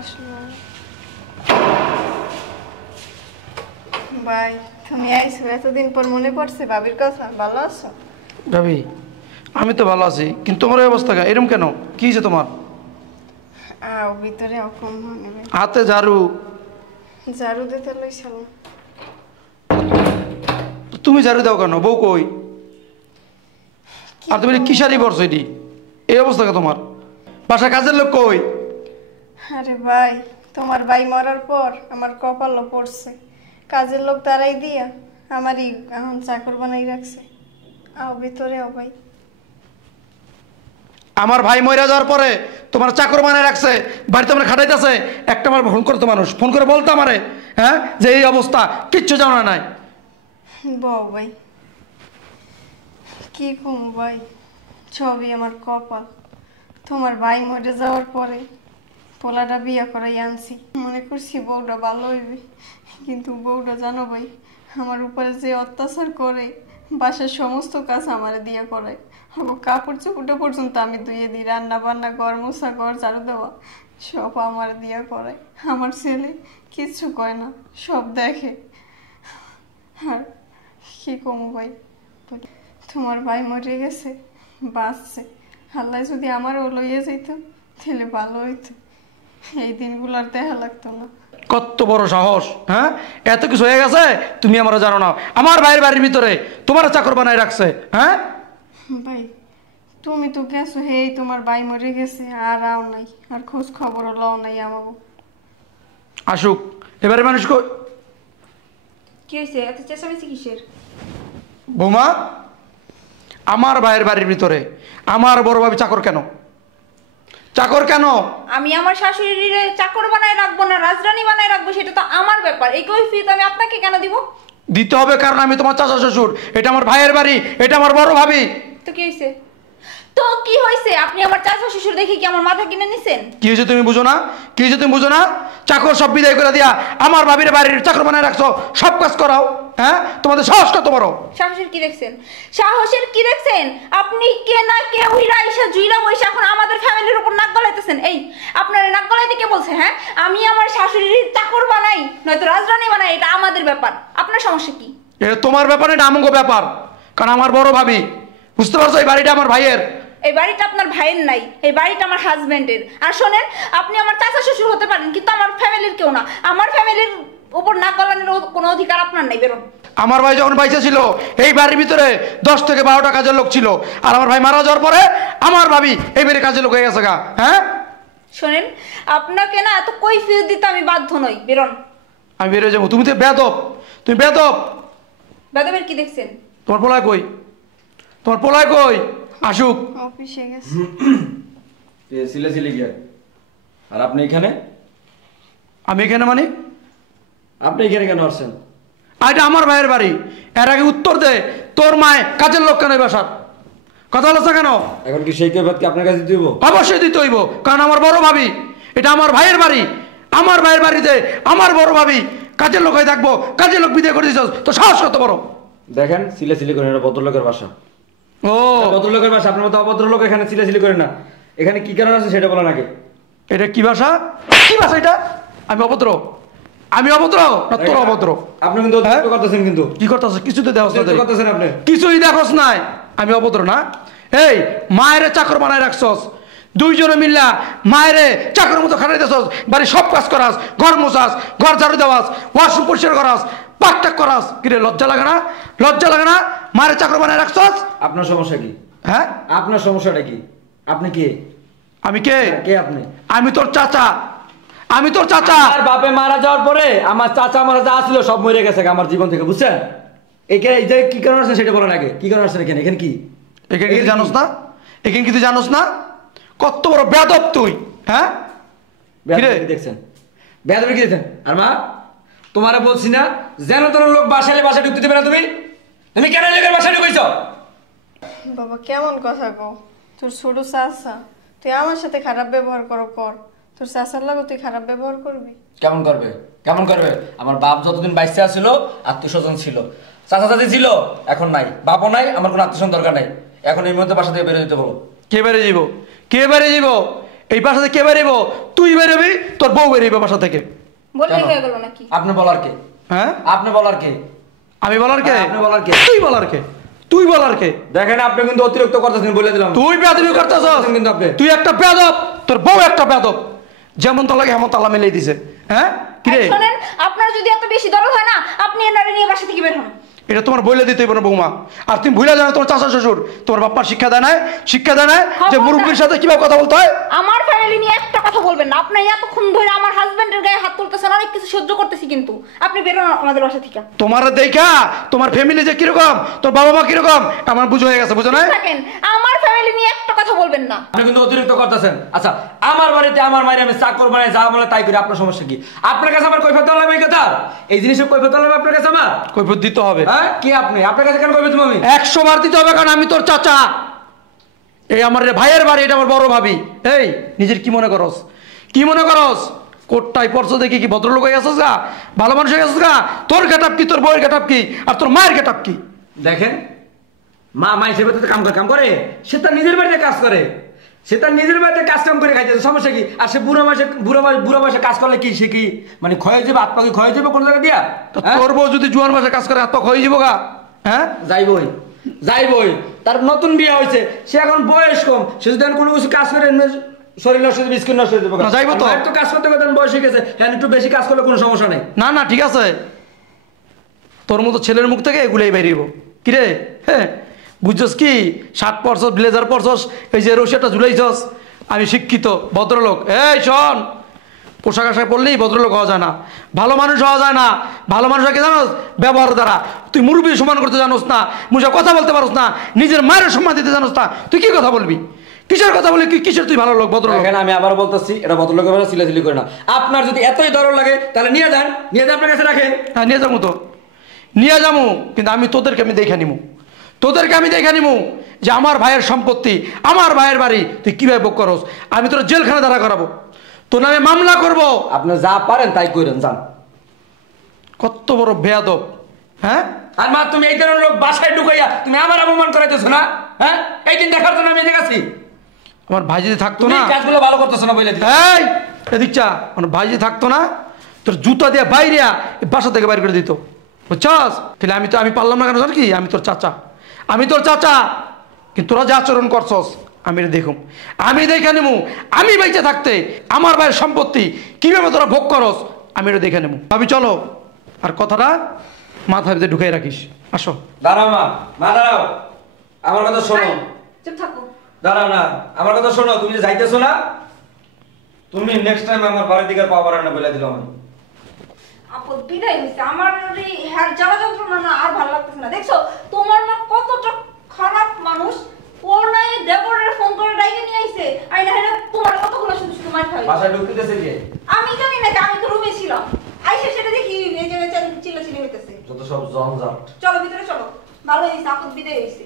আসলো? ভাই তুমি আইছো, এতদিন পর মনে পড়ছে ভাবির কথা। ভালো আছো? ভাবি আমি তো ভালো আছি, কিন্তু তোমার এই অবস্থা এরকম কেন? কি হয়েছে তোমার? ভিতরে অকম মনে হয়। হাতে ঝাড়ু ঝাড়ু দিতে লইছিল। তুমি ঝাড়ু দাও কেন? বউ কই? আর তুমি কি শাড়ি পরছো? এটি এই অবস্থা তোমার? বাসায় কাজের লোক কই? আরে ভাই, তোমার ভাই মরার পর আমার কপালও পড়ছে। কাজের লোক তারাই দিয়া আমারই এখন চাকর বানাই রাখছে। ভিতরে ভাই। আমার ভাই মরে যাওয়ার পরে তোমার চাকর বানায় রাখছে, বাড়িতে আমার খাটাইতেছে। একটা আমার ফোন করতো মানুষ, ফোন করে বলতো আমারে, হ্যাঁ, যে এই অবস্থা, কিচ্ছু জানা নাই। বউ ভাই, কি কম ভাই, সবই আমার কপাল। তোমার ভাই মরে যাওয়ার পরে পোলাটা বিয়ে করাই আনছি, মনে করছি বউটা ভালো হইবে। কিন্তু বউটা জানো ভাই, আমার উপরে যে অত্যাচার করে, বাসার সমস্ত কাজ আমার দিয়ে করায়। আমার কাপড় চোপড়টা পর্যন্ত আমি ধুয়ে দিই, রান্না বান্না, ঘর মোছা, ঘর ঝাড়ু দেওয়া সব আমার দিয়ে করায়। আমার ছেলে কিচ্ছু কয় না, সব দেখে। আর কি কমু ভাই, তোমার ভাই মরে গেছে, বাঁচছে। আল্লাহ যদি আমারও লইয়ে যেত তাহলে ভালো হইতো, এই দিনগুলো আর দেখা লাগতো না। কত বড় সাহস, হ্যাঁ? এত কিছু হয়ে গেছে, তুমি আমরা জানো না? আমার ভাইয়ের বাড়ির ভিতরে তোমার চাকর বানায় রাখছে, হ্যাঁ? ভাই তুমি তো গেছো, হেই তোমার ভাই মরে গেছে, আর আও নাই, আর খোঁজ খবরও লও নাই আমাকে। আসুক এবারে মানুষ কি হয়েছে? এত চেঁচামেচি কিসের? বৌমা, আমার ভাইয়ের বাড়ির ভিতরে আমার বড় ভাবি চাকর কেন? চাকর কেন? আমি আমার শাশুড়িরে চাকর বানায় রাখবো না রাজরানী বানায় রাখবো, সেটা তো আমার ব্যাপার। এই কৈফিয়ত আমি আপনাকে কেন দিব? দিতে হবে, কারণ আমি তোমার চাচা শ্বশুর। এটা আমার ভাইয়ের বাড়ি, এটা আমার বড় ভাবি। তো কি হয়েছে? তো কি হয়েছে? আপনি আমার চাচা শ্বশুর দেখে কি আমার মাথা কিনে নিছেন? কি হয়েছে তুমি বুঝো না? কি হয়েছে তুমি বুঝো না? চাকর সব বিদায় করে দিয়া আমার ভাবির বাড়ির চাকর বানায় রাখছো, সব কাজ করাও, হ্যাঁ? তোমাদের সাহস কত বড়? সাহসের কি দেখছেন? সাহসের কি দেখছেন? আপনি কে না কে উইরা আইসা জুইরা বইসা এখন আমাদের ফ্যামিলির উপর নাক গলাইতেছেন। এই আপনার নাক গলাইতে কে বলছে? হ্যাঁ, আমি আমার শাশুড়ির চাকর বানাই নয়তো রাজরানী বানাই, এটা আমাদের ব্যাপার। আপনার সমস্যা কি? এটা তোমার ব্যাপার, এটা আমগো ব্যাপার। কারণ আমার বড় ভাবি, বুঝতে পারছো, এই বাড়িটা আমার ভাইয়ের। এই বাড়িটা আপনার ভাইয়ের নাই, এই বাড়িটা আমার হাজবেন্ডের। আর শোনেন, আপনি আমার চাচা শ্বশুর হতে পারেন, কিন্তু আমার ফ্যামিলির কেউ না। আমার ফ্যামিলির উপর নাক গলানোর কোনো অধিকার আপনার নাই, বেরোন। আমার ভাই যখন বাইচে ছিল, এই বাড়ির ভিতরে 10 থেকে 12টা কাজের লোক ছিল। আর আমার ভাই মারা যাওয়ার পরে আমার ভাবি এই বাড়ির কাজের লোক হয়ে গেছে গা, হ্যাঁ? শোনেন, আপনাকে না এত কৈফিয়ত দিতে আমি বাধ্য নই, বেরোন। আমি বেরোয় যাবো। তুমি তো বেয়াদব, তুমি বেয়াদব। বেদবের কি দেখছেন? তোমার পোলায় কই? তোমার পোলায় কই? আসুক। অফিসে গেছে। সিলে গিয়া। আর আপনি এখানে? আমি এখানে মানে? আপনি এখানে কেন আসছেন? এটা আমার ভাইয়ের বাড়ি। এর আগে উত্তর দে, তোর মায় কাজের লোক কেন বাসার? কথা বলছে কেন? এখন কি সেই কৈফিয়ত কি আপনার কাছে দিতে হইব? অবশ্যই দিতে হইব, কারণ আমার বড় ভাবি, এটা আমার ভাইয়ের বাড়ি। আমার ভাইয়ের বাড়িতে আমার বড় ভাবি কাজের লোক হয়ে থাকবো, কাজের লোক বিদায় করে দিচ্ছ, তো সাহস কত বড়? দেখেন, সিলে করেন, এটা ভদ্রলোকের বাসা। ও, ভদ্রলোকের বাসা। আপনার মতো অভদ্রলোক এখানে সিলে করেন না। এখানে কি কারণ আছে সেটা বলেন আগে। এটা কি ভাষা? কি ভাষা এটা? আমি অভদ্র? আমি অভদ্র না তোর অভদ্র? আপনি কিন্তু অতিরিক্ত করতেছেন। কিন্তু কি করতেছ? কিছুতে দেওয়া করতেছেন আপনি, কিছুই দেখোস নাই। আমি অভদ্র না? এই মায়ের চাকর বানায় রাখছস, দুইজনে মিল্লা মায়েরে চাকরের মতো খাটাইতেছস, বাড়ি সব কাজ করাস, ঘর মোছাস, ঘর ঝাড়ু দেওয়াস, ওয়াশরুম পরিষ্কার করাস, পাকটাক করাস। কিরে লজ্জা লাগে না? লজ্জা লাগে না? মায়ের চাকর বানায় রাখছস। আপনার সমস্যা কি? হ্যাঁ, আপনার সমস্যাটা কি? আপনি কে? আমি কে? কে আপনি? আমি তোর চাচা। আমি তোর চাচা। আর বাপে মারা যাওয়ার পরে আমার চাচা মারা যা ছিল সব মরে গেছে আমার জীবন থেকে, বুঝছেন? এখানে এই যে কি কারণ আছে সেটা বলেন আগে। কি কারণ আছে এখানে? এখানে কি? এখানে কি জানোস না? এখানে কি তুই জানোস না? কত বড় বেয়াদব তুই, হ্যাঁ? বেয়াদবি দেখছেন? বেয়াদবি কি দেখছেন? আর মা, তোমারে বলছি না যেন তোর লোক বাসায় ঢুকতে দেবে না। তুমি কেন লোকের বাসায় ঢুকেছ? বাবা কেমন কথা কও? তোর ছোট চাচা, তুই আমার সাথে খারাপ ব্যবহার কর। তোর চাচার লাগে তুই খারাপ ব্যবহার করবি? কেমন করবে? কেমন করবে? আমার বাপ যতদিন বাইসে ছিল আত্মীয় স্বজন ছিল, চাচা চাচি ছিল, এখন নাই। বাপও নাই, আমার কোনো আত্মীয় স্বজন দরকার নাই। এখন এই মুহূর্তে বাসা থেকে বেরোয় যেতে বলো। কে বেড়ে যাব? কে বেড়ে যাব? এই বাসা থেকে কে বেরোবো? তুই বেরোবি, তোর বউ বেরোবে বাসা থেকে। বললেই হয়ে গেল নাকি? আপনি বলার কে? হ্যাঁ আপনি বলার কে? আমি বলার কে? আপনি বলার কে? তুই বলার কে? তুই বলার কে? দেখেন আপনি কিন্তু অতিরিক্ত করতেছেন, বলে দিলাম। তুই বেয়াদবি করতেছস কিন্তু আপনি। তুই একটা বেয়াদব, তোর বউ একটা বেয়াদব। যেমন তো লাগে হেমন তালা মিলিয়ে দিছে। হ্যাঁ কি রে? শোনেন, আপনার যদি এত বেশি দরদ হয় না, আপনি এনারে নিয়ে বাসা থেকে বের হন। এটা তোমার বইলে দিতে হবে না বৌমা। আর তুমি ভুলে জানো তোমার চাচা শ্বশুর তোমার বাপ্পার শিক্ষা দেয় না, শিক্ষা দেয় না যে মুরব্বীর সাথে কিভাবে কথা বলতে হয়। আমার ফ্যামিলি নিয়ে একটা কথা বলবেন না। আপনি এতক্ষণ ধরে আমার হাজবেন্ডের গায়ে হাত তুলতেছেন, অনেক কিছু সহ্য করতেছি, কিন্তু আপনি বের হন আমাদের বাসা থেকে। তোমার দেখা তোমার ফ্যামিলি যে কিরকম, তোর বাবা মা কিরকম আমার বুঝো হয়ে গেছে, বুঝো না? থাকেন, আমার ফ্যামিলি নিয়ে একটা কথা বলবেন না। আপনি কিন্তু অতিরিক্ত করতেছেন। আচ্ছা, আমার বাড়িতে আমার মায়ের আমি চাকর বানাই, যা বলে তাই করি, আপনার সমস্যা কি? আপনার কাছে আমার কৈফিয়ত দেওয়া লাগবে? এই কথা, এই জিনিসের কৈফিয়ত দেওয়া লাগবে আপনার কাছে আমার? কৈফিয়ত দিতে হবে। হ্যাঁ কি আপনি? আপনার কাছে কেন কৈফিয়ত দেবো আমি? 100 বার দিতে হবে, কারণ আমি তোর চাচা। এই আমার ভাইয়ের বাড়ি, এটা আমার বড় ভাবি। এই নিজের কি মনে করস? কি মনে করস? কোটটাই পরছো দেখি কি ভদ্রলোক হয়ে গেছিস গা, ভালো মানুষ হয়ে গেছিস গা? তোর গেটআপ কি, তোর বউয়ের গেটআপ কি, আর তোর মায়ের গেটআপ কি? দেখেন, মা হিসেবে তো কাম করে, সে তার নিজের বাড়িতে কাজ করে, সে তার নিজের বাড়িতে কাজ কাম করে খাইতেছে, সমস্যা কি? আর সে বুড়ো বয়সে কাজ করলে কি সে কি মানে ক্ষয়ে যাবে, হাত পাখি ক্ষয়ে যাবে কোনো জায়গা দিয়া? তোর বউ যদি জোয়ান বয়সে কাজ করে এত হয়ে যাবো গা? হ্যাঁ যাইবই। তার নতুন বিয়ে হয়েছে, সে এখন বয়স কম, সে যদি কোনো কিছু কাজ করে শরীর নষ্ট হয়ে যাবে, স্কিন নষ্ট হয়ে যাবে। যাইবো তো, তো কাজ করতে করতে বয়স হয়ে গেছে, হ্যাঁ একটু বেশি কাজ করলে কোনো সমস্যা নেই। না ঠিক আছে, তোর মতো ছেলের মুখ থেকে এগুলোই বেরিয়েব। কিরে হ্যাঁ বুঝছস কি? 60 পরছস, ব্লেজার পরছস, এই যে রশিটা ঝুলাইছস। আমি শিক্ষিত ভদ্রলোক। এই শোন, পোশাক আশাক পরলেই ভদ্রলোক হওয়া যায় না, ভালো মানুষ হওয়া যায় না। ভালো মানুষ কি জানোস? ব্যবহার দ্বারা। তুই মুরব্বী সম্মান করতে জানোস না, মুঝে কথা বলতে পারোস না, নিজের মায়ের সম্মান দিতে জানোস না, তুই কি কথা বলবি? কিসের কথা বলি? কিসের তুই ভালো লোক, ভদ্রলোক? এখানে আমি আবার বলতেছি, এটা ভদ্রলোকের ভাষা, সিলাসিলি করে না। আপনার যদি এতই দরদ লাগে তাহলে নিয়ে যান, আপনার কাছে রাখেন। হ্যাঁ নিয়ে যাবো তো, নিয়ে যাবো, কিন্তু আমি তোদেরকে দেখে নিবো, যে আমার ভাইয়ের সম্পত্তি, আমার ভাইয়ের বাড়ি তুই কিভাবে ভোগ করস। আমি তোর জেলখানা দাঁড়া করাবো, তোর নামে মামলা করব। আপনি যা পারেন তাই করেন, যান। কত বড় বেয়াদব! হ্যাঁ, আর মা তুমি এই ধরনের লোক বাসায় ঢুকাইয়া তুমি আমার অপমান করাইতেছো না? হ্যাঁ, এই দিন দেখার জন্য আমি এদিকে আছি। আমার ভাই যদি থাকতো না, কাজগুলো ভালো করতেছো না বলে। এই এদিক চা, আমার ভাই যদি থাকতো না, তোর জুতা দিয়ে বাইরে বাসা থেকে বাইর করে দিত, বুঝছস? তাহলে আমি পারলাম না কেন জান কি? আমি তোর চাচা, কিন্তু তোরা যে আচরণ করছস আমি দেখুম, আমি দেখে নেবো। আমি বেঁচে থাকতে আমার ভাইয়ের সম্পত্তি কিভাবে তোরা ভোগ করস আমি এটা দেখে নেবো। আমি চলো, আর কথাটা মাথার ভিতরে ঢুকাই রাখিস। আসো। দাঁড়াও মা দাঁড়াও, আমার কথা শোনো। চুপ থাকো। দাঁড়াও না, আমার কথা শোনো। তুমি যে যাইতেছো না, তুমি নেক্সট টাইম আমার বাড়ির দিকে পাওয়া না বলে দিলাম আমি। আপদ বিদায় হইছে আমার, এই হ্যাঁ জ্বালা যন্ত্রণা না আর ভালো লাগতেছে না। দেখছো তোমার মা কতটা খারাপ মানুষ, ওর নাই দেবরের ফোন করে ডাইকে নিয়ে আইছে, আইনা হেনা তোমার কতগুলো শুধু মার খাই। বাসায় ঢুকতেছে কে? আমি জানি না, আমি তো রুমে ছিলাম, আইসা সেটা দেখি এই যে চিল্লাচিল্লি হইতেছে। যত সব জঞ্জাট। চলো ভিতরে চলো, ভালো হইছে, আপদ বিদায় হইছে।